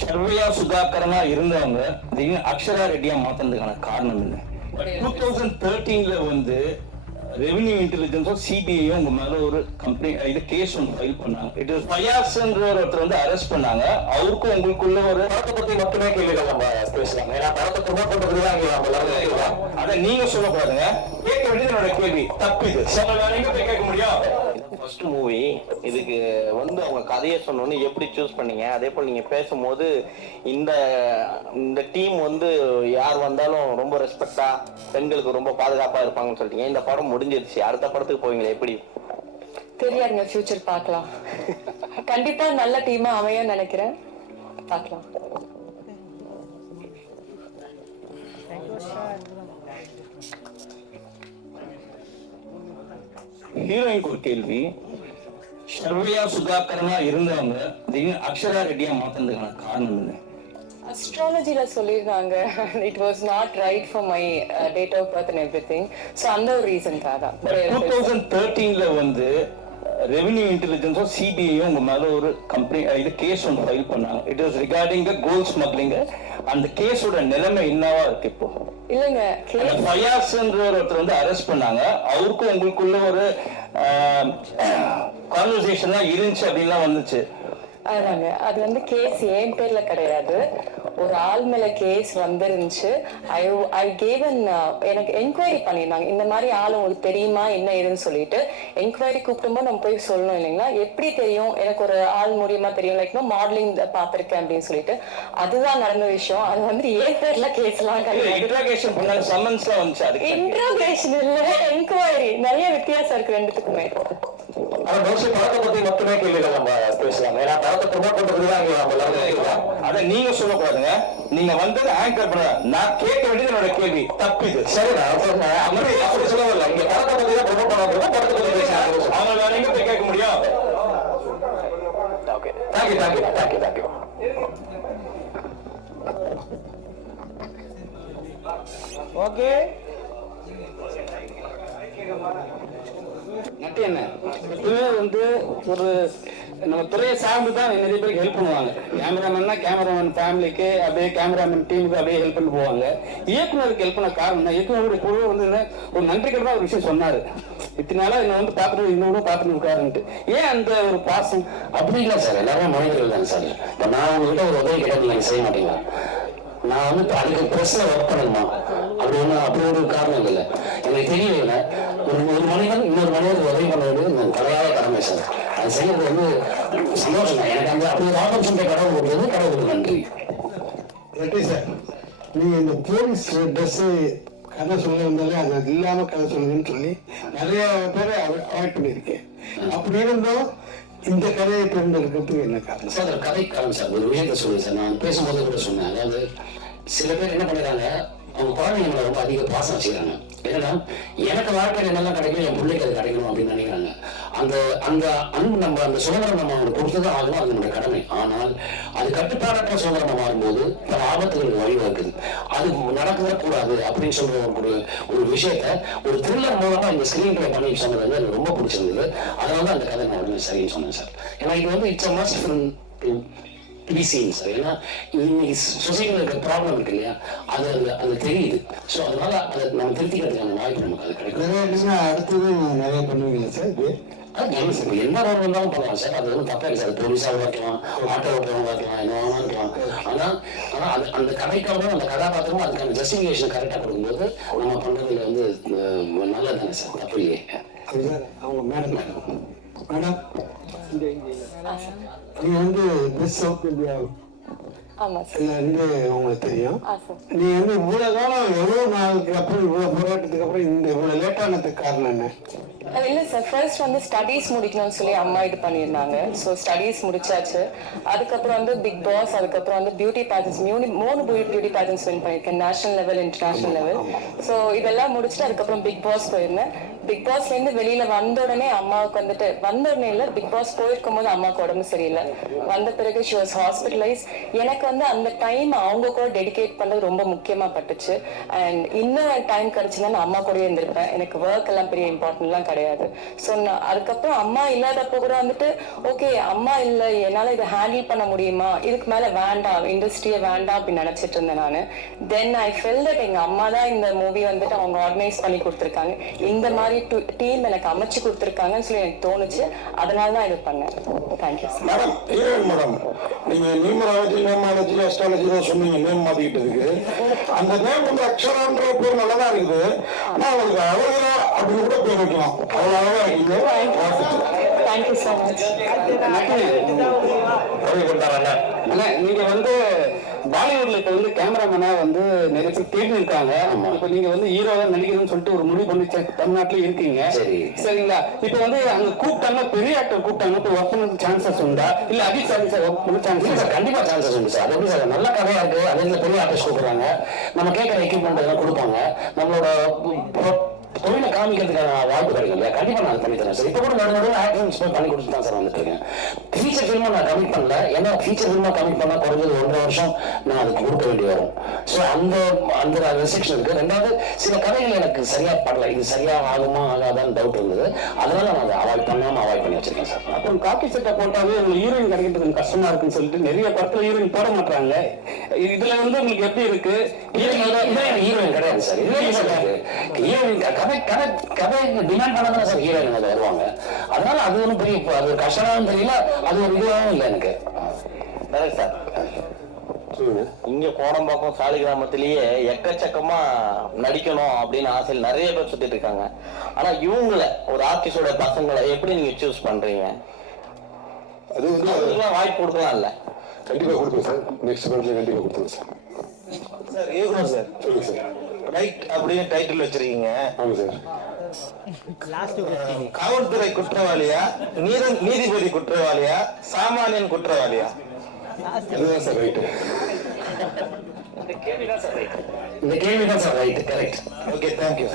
ஷர்வியா சுதாகரனா இருந்தவங்க திடீர்னு அக்ஷரா ரெட்டியா மாத்தினதுக்கான காரணம் என்ன? 2013 வந்து ரெவென்யூ இன்டெலிஜென்ஸும் சிபிஐயும் உங்க மேல ஒரு கம்ப்ளைண்ட் இது கேஸ் ஒன்று ஃபைல் பண்ணாங்க. இட் இஸ் ஃபயாஸ்ன்ற ஒருத்தர் வந்து அரெஸ்ட் பண்ணாங்க. அவருக்கும் உங்களுக்குள்ள ஒரு படத்தை பத்தி மட்டுமே கேள்விகள் நம்ம பேசலாம். ஏன்னா படத்தை ப்ரொமோட் பண்றதுக்கு தான் இங்க நம்ம அதை நீங்க சொல்லக்கூடாதுங்க. கேட்க வேண்டியது என்னோட கேள்வி. தப்பு இது. நீங்க போய் கேட்க முடியும். ஃபர்ஸ்ட் மூவி இதுக்கு வந்து அவங்க கதையை சொன்னோன்னு எப்படி சூஸ் பண்ணீங்க? அதே போல் நீங்கள் பேசும்போது இந்த டீம் வந்து யார் வந்தாலும் ரொம்ப ரெஸ்பெக்டாக பெண்களுக்கு ரொம்ப பாதுகாப்பாக இருப்பாங்கன்னு சொல்லிட்டீங்க. இந்த படம் முடிஞ்சிருச்சு, அடுத்த படத்துக்கு போவீங்களா? எப்படி தெரியாதுங்க, ஃபியூச்சர் பார்க்கலாம். கண்டிப்பா நல்ல டீமா அமையும் நினைக்கிறேன், பார்க்கலாம். ஹீரோயினுக்கு ஒரு கேள்வி. ஷர்வியா சுதாகரனா இருந்தவங்க திடீர்னு அக்ஷரா ரெட்டியா மாத்தினதுக்கான காரணம் என்ன? அஸ்ட்ராலஜில சொல்லிருந்தாங்க it was not right for my date of birth and everything. So அந்த ஒரு ரீசன்க்காக தான். 2013 வந்து ரெவென்யூ இன்டெலிஜென்ஸும் சிபிஐயும் உங்க மேல ஒரு கம்ப்ளைண்ட் இது கேஸ் ஒன்று ஃபைல் பண்ணாங்க. It is regarding gold smuggling. அந்த கேஸோட நிலைமை என்னவா இருக்கு இப்போ? இல்லங்க, ஃபயாஸ்ன்ற ஒருத்தர் வந்து அரெஸ்ட் பண்ணாங்க. அவருக்கும் உங்களுக்குள்ள ஒரு கான்வர்சேஷன் தான் இருந்துச்சு அப்படின்லாம் வந்துச்சு. அதாங்க, அது வந்து கேஸ் என் பேர்ல கிடையாது, ஒரு ஆள் மேல கேஸ் வந்துருந்துச்சு. ஐ கேவன் எனக்கு என்கொயரி பண்ணியிருந்தாங்க. இந்த மாதிரி ஆள் உங்களுக்கு தெரியுமா என்ன ஏதுன்னு சொல்லிட்டு என்கொயரி கூப்பிடும்போது நம்ம போய் சொல்லணும் இல்லைங்களா? எப்படி தெரியும்? எனக்கு ஒரு ஆள் மூலியமா தெரியும், லைக் மாடலிங் பார்த்திருக்கேன் அப்படின்னு சொல்லிட்டு. அதுதான் நடந்த விஷயம். அது வந்து ஏன் பேர்ல கேஸ் எல்லாம் கிடையாது. இன்ட்ரோகேஷன் இல்ல, என்கொயரி. நிறைய வித்தியாசம் இருக்கு ரெண்டுத்துக்குமே. படத்தை பத்தி மட்டுமே கேள்விகள் நம்ம பேசலாம். ஏன்னா படத்தை ப்ரொமோட் பண்றதுக்கு தான் இங்க அதை நீங்க சொல்லக்கூடாதுங்க. நீங்க வந்தது ஆங்கர் பண்ண, நான் கேட்க வேண்டியது என்னோட கேள்வி. தப்பு இது. சரி, அப்படி சொல்ல வரல. இங்க படத்தை பத்தி தான் ப்ரொமோட் பண்ணுவாங்க, படத்தை பத்தி பேசலாம். அவங்க நீங்க போய் கேட்க முடியும். Okay, thank you. ஓகே, நட்டு என்ன எப்பவுமே வந்து ஒரு நம்ம துறையை சார்ந்து தான் நிறைய பேருக்கு ஹெல்ப் பண்ணுவாங்க. கேமராமேன்னா கேமராமேன் ஃபேமிலிக்கு, அப்படியே கேமராமேன் டீமுக்கு அப்படியே ஹெல்ப் பண்ணி போவாங்க. இயக்குனருக்கு ஹெல்ப் பண்ண காரணம் தான் இயக்குனருடைய குழு வந்து ஒரு நன்றிக்கடன் ஒரு விஷயம் சொன்னாரு. இத்தனை நாளா என்ன வந்து பார்த்துட்டு இன்னொன்று பார்த்துட்டு இருக்காருன்ட்டு. ஏன் அந்த ஒரு பாசம்? அப்படி இல்லை சார், எல்லாரும் மனிதர்கள் தாங்க சார். இப்போ நான் உங்ககிட்ட ஒரு உதவி கிடையாது, நீங்கள் செய்ய மாட்டீங்களா? நான் வந்து இப்போ அதுக்கு ப்ரெஸ்ஸில் ஒர்க் பண்ணணுமா? அப்படி ஒரு காரணம் இல்லை. எனக்கு தெரியல, ஒரு மனிதன் இன்னொரு மனிதனுக்கு உதவி பண்ண வேண்டியது தலையாத கடமை சார். அது செய்யறது வந்து சந்தோஷம் தான் எனக்கு. அந்த அப்படி ஒரு ஆப்பர்ச்சுனிட்டி கடவுள் கொடுத்தது, கடவுளுக்கு நன்றி. நன்றி சார். நீங்கள் இந்த போலீஸ் ட்ரெஸ்ஸு கதை சொல்ல வந்தாலே அது இல்லாமல் கதை சொல்லுங்கன்னு சொல்லி நிறைய பேரை அவாய்ட் பண்ணியிருக்கேன். அப்படி இருந்தோம் இந்த கதையை தேர்ந்தெடுக்கிறதுக்கு என்ன காரணம் சார்? ஒரு கதை காரணம் சார். ஒரு விஷயத்த சொல்லுங்க சார். நான் பேசும்போது கூட சொன்னேன். அதாவது சில பேர் என்ன பண்ணிடுறாங்க, அவங்க குழந்தைங்க மேலே ரொம்ப அதிக பாசம் வச்சுக்கிறாங்க. என்னன்னா எனக்கு வாழ்க்கையில் என்னெல்லாம் கிடைக்கும், என் பிள்ளைக்கு அது கிடைக்கணும் அப்படின்னு நினைக்கிறாங்க. அந்த அன்பு நம்ம அந்த சுதந்திரம் நம்ம அவங்களுக்கு கொடுத்துதான் ஆகணும், அது நம்மளுடைய கடமை. ஆனால் அது கட்டுப்பாடற்ற சுதந்திரமா மாறும்போது பல ஆபத்துகளுக்கு வழிவகுக்குது. அது நடக்கக்கூடாது அப்படின்னு சொல்ற ஒரு விஷயத்த ஒரு த்ரில்லர் மூலமா இந்த ஸ்கிரீன் பிளே பண்ணி சொன்னது வந்து எனக்கு ரொம்ப பிடிச்சிருந்தது. அதனால தான் அந்த கதை நான் உடனே சரின்னு சொன்னேன் சார். ஏன்னா இது வந்து இட்ஸ் அ மஸ்ட் சார். ஏன்னா இன்னைக்கு சொசைட்டியில் இருக்கிற ப்ராப்ளம் இருக்கு இல்லையா, அது தெரியுது. ஸோ அதனால அதை நம்ம திருத்திக்கிறதுக்கான வாய்ப்பு நமக்கு அது கிடைக்கும். அடுத்தது நிறைய பண்ணுவீங்களா சார்? என்ன ரோல் வந்தாலும் பண்ணலாம் சார். அது வந்து தப்பா இல்லை சார். போலீஸாக இருக்கலாம், ஆட்டோ ஓட்டுறவங்க இருக்கலாம், என்ன வேணாலும் இருக்கலாம். ஆனால் அது அந்த கதைக்காகவும் அந்த கதாபாத்திரமும் அதுக்கான ஜஸ்டிஃபிகேஷன் கரெக்டாக கொடுக்கும்போது நம்ம பண்றதுல வந்து நல்லது தானே சார், தப்பு இல்லையே. அவங்க மேடம் நீங்க வந்து மிஸ் சவுத் இந்தியா உங்களுக்கு தெரியும். நீ வந்து இவ்வளவு காலம் எவ்வளவு நாளுக்கு அப்புறம் இவ்வளவு போராட்டத்துக்கு அப்புறம் இந்த இவ்வளவு லேட்டானதுக்கு காரணம் என்ன? இல்ல சார், ஃபர்ஸ்ட் வந்து ஸ்டடீஸ் முடிக்கணும்னு சொல்லி அம்மா இது பண்ணியிருந்தாங்க. ஸோ ஸ்டடீஸ் முடிச்சாச்சு. அதுக்கப்புறம் வந்து பிக் பாஸ், அதுக்கப்புறம் வந்து beauty pageants, 3 beauty pageants win பண்ணியிருக்கேன், national level, international level. So இதெல்லாம் முடிச்சுட்டு அதுக்கப்புறம் பிக் பாஸ் போயிருந்தேன். பிக் பாஸ்லேருந்து வெளியில வந்த உடனே அம்மாவுக்கு வந்துட்டு, வந்த உடனே இல்லை, பிக் பாஸ் போயிருக்கும் போது அம்மாவுக்கு உடம்பு சரியில்லை. வந்த பிறகு ஷி வாஸ் ஹாஸ்பிட்டலைஸ். எனக்கு வந்து அந்த டைம் அவங்க கூட டெடிகேட் பண்ணது ரொம்ப முக்கியமா பட்டுச்சு. அண்ட் இன்னும் டைம் கிடைச்சுன்னா நான் அம்மா கூடயே இருந்திருப்பேன். எனக்கு ஒர்க் எல்லாம் பெரிய இம்பார்ட்டன்ட்லாம் கிடையாது. ஸோ நான் அதுக்கப்புறம் அம்மா இல்லாதப்போ கூட வந்துட்டு ஓகே அம்மா இல்லை என்னால் இதை ஹேண்டில் பண்ண முடியுமா, இதுக்கு மேலே வேண்டாம் இண்டஸ்ட்ரியே வேண்டாம் அப்படின்னு நினச்சிட்டு இருந்தேன் நான். தென் ஐ ஃபெல் தட் எங்கள் அம்மா தான் இந்த மூவி வந்துட்டு அவங்க ஆர்கனைஸ் பண்ணி கொடுத்துருக்காங்க, இந்த மாதிரி டீம் எனக்கு அமைச்சு கொடுத்துருக்காங்கன்னு சொல்லி எனக்கு தோணுச்சு. அதனால தான் இது பண்ணேன். Thank you madam. மேடம் நீங்க நியூமராலஜி நேமாலஜி அஸ்ட்ராலஜி சொன்னீங்க நேம் மாத்திக்கிட்டதுக்கு. அந்த நேம் வந்து அக்ஷரான்ற பேர் நல்லதா இருக்குது. ஆனா உங்களுக்கு அழகா அப்படின்னு கூட பேர் வைக்கலாம். அவ்வளவு அழகா இருக்கீங்க. Thank you so much. அண்ணா நீங்க வந்து பாலிவுட்ல இப்ப வந்து கேமராமேனா வந்து நிறைய பேர் தேடி இருக்காங்க. இப்ப நீங்க வந்து ஹீரோவா நடிக்கணும்னு சொல்லிட்டு ஒரு முடிவு பண்ணி தமிழ்நாட்டுல இருக்கீங்க. சரிங்களா? இப்ப வந்து அங்க கூப்பிட்டாங்க, பெரிய ஆக்டர் கூப்பிட்டாங்க, இப்ப ஒர்க் பண்ண சான்சஸ் உண்டா? இல்ல அஜித் சார் ஒர்க் பண்ண சான்சஸ்? சார் கண்டிப்பா சான்சஸ் உண்டு சார். அது எப்படி சார், நல்ல கதையா இருக்கு, அதே பெரிய ஆர்டிஸ்ட் கூப்பிடுறாங்க, நம்ம கேட்கற எக்யூப்மெண்ட் எல்லாம் கொடுப்பாங்க, நம்மளோட தொழிலை காமிக்கிறதுக்கான வாய்ப்பு கிடைக்கும் இல்லையா? கண்டிப்பா நான் பண்ணி தரேன் சார். இப்ப கூட நடுவில் ஆக்ஷன்ஸ் பண்ணி கொடுத்து தான் சார் வந்துட்டு இருக்கேன். ஃபீச்சர் ஃபில்மா நான் கமிட் பண்ணல, ஏன்னா ஃபீச்சர் ஃபில்மா கமிட் பண்ணா குறைஞ்சது 1.5 வருஷம் நான் அதுக்கு கொடுக்க வேண்டி வரும். ஸோ அந்த அந்த ரெஸ்ட்ரிக்ஷன் இருக்கு. ரெண்டாவது சில கதைகள் எனக்கு சரியா படல, இது சரியா ஆகுமா ஆகாதான்னு டவுட் இருந்தது, அதனால நான் அதை அவாய்ட் பண்ணி வச்சிருக்கேன் சார். அப்புறம் காக்கி சட்டை போட்டாவே உங்களுக்கு ஹீரோயின் கிடைக்கிறது கஷ்டமா இருக்குன்னு சொல்லிட்டு நிறைய படத்துல ஹீரோயின் போட மாட்டாங்க. இதுல வந்து உங்களுக்கு எப்படி இருக்கு? ஹீரோயின் கிடையாது சார். ஹீரோயின் கதை டிமாண்ட் பண்ணதான் சார் ஹீரோயின் அதை வருவாங்க. அதனால அது ஒன்றும் பெரிய அது கஷ்டமானு தெரியல, அது ஒரு இதுவாகவும் இல்லை எனக்கு. சார் இங்க கோடம்பாக்கம் சாலி கிராமத்திலேயே எக்கச்சக்கமா நடிக்கணும் அப்படின்னு ஆசையில் நிறைய பேர் சுத்திட்டு இருக்காங்க. ஆனா இவங்கள ஒரு ஆர்டிஸ்டோட பசங்களை எப்படி நீங்க சூஸ் பண்றீங்க? அது வந்து வாய்ப்பு கொடுக்கலாம் இல்ல? கண்டிப்பா கொடுப்பேன் சார். நெக்ஸ்ட் மந்த்ல கண்டிப்பா கொடுத்துருவேன் சார். சார் ஏகுரம் சார் சொல்லுங்க சார். ரைட் அப்படின்னு டைட்டில் வச்சிருக்கீங்க. ஆமா சார். காவல்துறை குற்றவாளியா, நீதிபதி குற்றவாளியா, சாமானியன் குற்றவாளியா? அதுதான் சார் ரைட்டு. இந்த கேள்விதான் sir right. Correct. Okay, thank you.